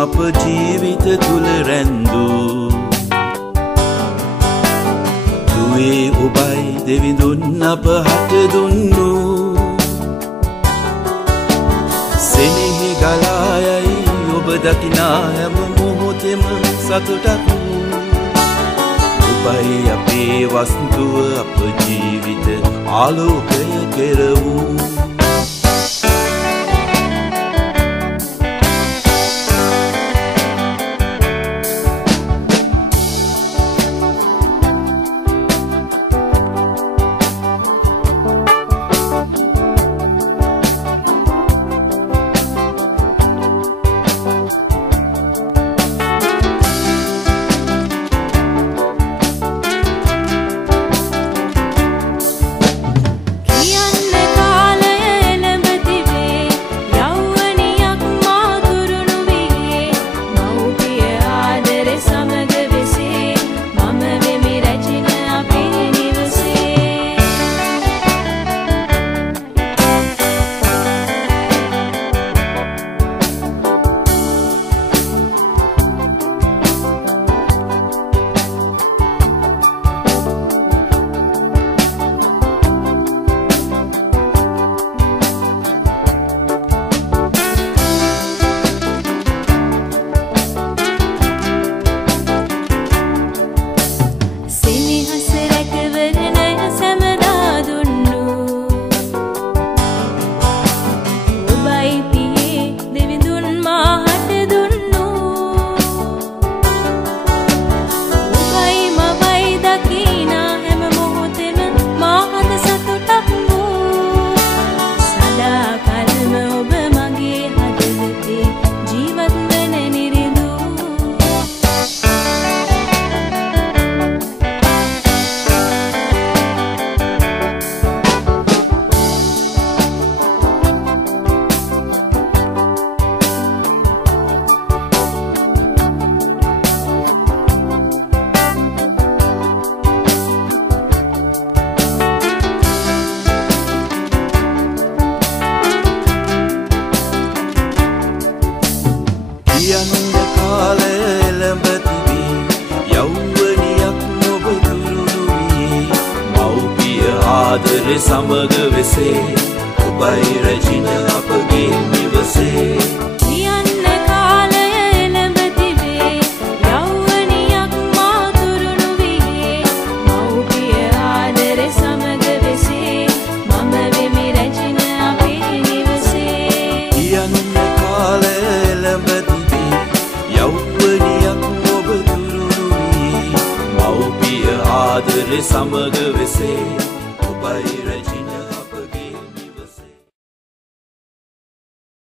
අප ජීවිත තුල රැඳූ දුවේ ඔබයි දෙවිඳුන් අප හට දුන්නු සෙනෙහි ගලායයි ඔබ දකිනා හැම මොහොතෙම සතුටක් ඔබයි අපේ වස්තුව අප ජීවිත ආලෝකය කෙරවූ ආදරේ සමග වෙසේ ඔබයි රැජින අපගේ නිවසේ කියන්න කාලය එළඹ තිබේ යෞවනියක් මාතුරුණු වියේ මව්පිය ආදරේ සමග වෙසේ මම වෙමි රැජින අපේ නිවසේ කියන්න කාලය එළඹ තිබේ යෞවනියක් ඔබ තුරුණු වියේ මව්පිය ආදරේ සමග වෙසේ Bye.